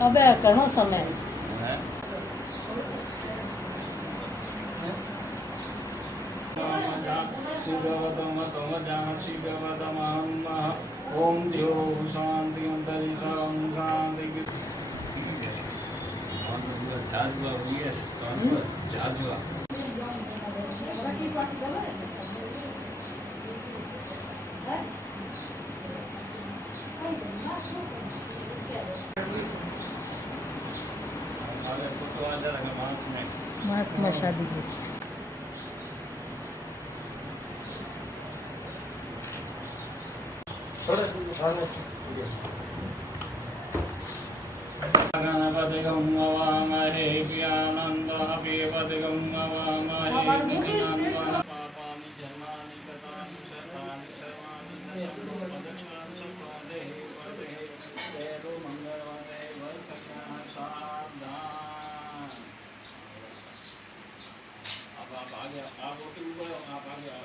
હવે ઘણો સમય ओम द्यो शांति अंतरिक्षं शांति मास में शादी की गणपतिगं नमामहे प्रियानन्दः प्रियपतिगं नमामहे नित्यानन्दः पापानि जन्मानि कृतानि सर्वाणि सर्वाणि न संप्रदक्षिणां संपादेहि पदेहि तेरो मंगलवते वर्षः सावधान। अब आप आगे आप रोटी ऊपर आप आगे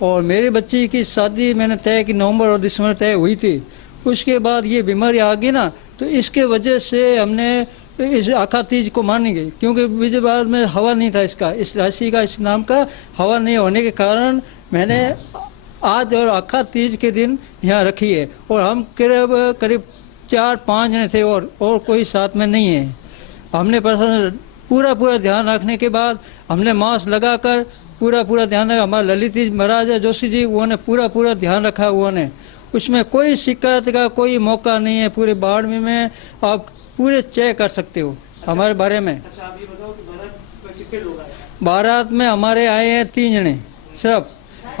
और मेरे बच्चे की शादी मैंने तय की नवंबर और दिसंबर तय हुई थी। उसके बाद ये बीमारी आ गई ना, तो इसके वजह से हमने इस आखा तीज को मानी गई, क्योंकि विजयवार में हवा नहीं था इसका, इस राशि का, इस नाम का हवा नहीं होने के कारण मैंने आज और आखा तीज के दिन यहाँ रखी है। और हम करीब 4-5 जने थे और कोई साथ में नहीं है। हमने पूरा ध्यान रखने के बाद हमने मास्क लगाकर पूरा ध्यान रखा। हमारा ललित जी महाराज जोशी जी, उन्होंने पूरा ध्यान रखा। उन्होंने उसमें कोई शिकायत का कोई मौका नहीं है। पूरे बाड़मेर में आप पूरे चेक कर सकते हो हमारे बारे में। अच्छा, आप ये बताओ कि बारात में कितने लोग आए? बारात में हमारे आए हैं 3 जने सिर्फ।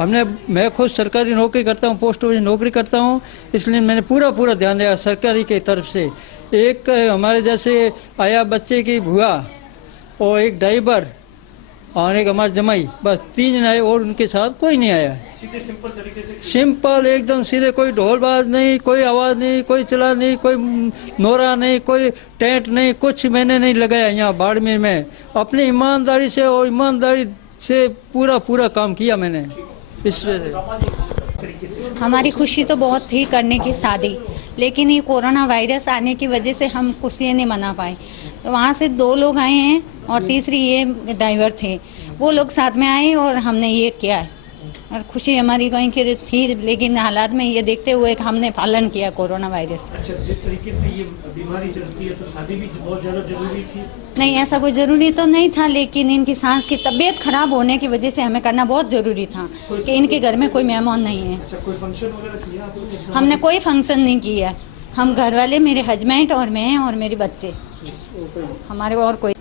मैं खुद सरकारी नौकरी करता हूँ, पोस्ट ऑफिस नौकरी करता हूँ, इसलिए मैंने पूरा ध्यान दिया सरकारी के तरफ से। एक हमारे जैसे आया बच्चे की बुआ और एक ड्राइवर और एक हमारे जमाई, बस 3 जने आए और उनके साथ कोई नहीं आया। सीधे सिंपल तरीके से, सिंपल एकदम सीधे, कोई ढोलबाज नहीं, कोई आवाज़ नहीं, कोई चला नहीं, कोई नोरा नहीं, कोई टेंट नहीं, कुछ मैंने नहीं लगाया। यहाँ बाड़मेर में अपनी ईमानदारी से और ईमानदारी से पूरा काम किया मैंने। इस वजह से हमारी खुशी तो बहुत थी करने की शादी, लेकिन ये कोरोना वायरस आने की वजह से हम खुशियाँ नहीं मना पाए। तो वहाँ से 2 लोग आए हैं और तीसरी ये ड्राइवर थे, वो लोग साथ में आए और हमने ये किया है। और खुशी हमारी कहीं की थी, लेकिन हालात में ये देखते हुए कि हमने पालन किया कोरोना वायरस का। अच्छा, जिस तरीके से ये बीमारी चलती है तो शादी भी बहुत ज़्यादा जरूरी थी? नहीं, ऐसा कोई ज़रूरी तो नहीं था, लेकिन इनकी सांस की तबीयत खराब होने की वजह से हमें करना बहुत ज़रूरी था कि इनके घर में कोई मेहमान नहीं है। अच्छा, कोई फंक्शन वगैरह किया आपने? हमने कोई फंक्शन नहीं किया। हम घर वाले, मेरे हस्बैंड और मैं और मेरे बच्चे, हमारे और कोई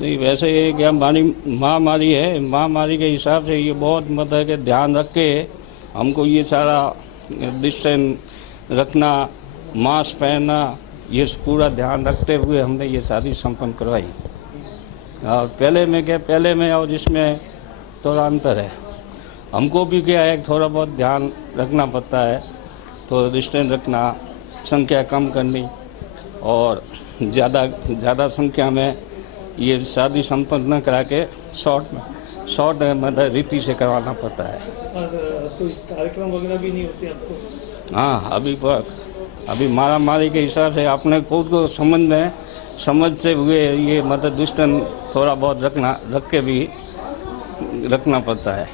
नहीं। वैसे ये क्या महामारी है, महामारी के हिसाब से ये बहुत मतलब के ध्यान रख के हमको ये सारा डिस्टेंस रखना, मास्क पहनना, ये पूरा ध्यान रखते हुए हमने ये शादी संपन्न करवाई। और पहले में और इसमें थोड़ा अंतर है। हमको भी क्या है, थोड़ा बहुत ध्यान रखना पड़ता है, तो डिस्टेंस रखना, संख्या कम करनी और ज़्यादा संख्या में ये शादी संपन्न न करा के शॉर्ट मतलब रीति से करवाना पड़ता है। और कोई कार्यक्रम वगैरह भी नहीं होते अब तो? हाँ, अभी मारामारी के हिसाब से अपने खुद को समझते हुए ये मतलब डिस्टेंस थोड़ा बहुत रख के भी रखना पड़ता है।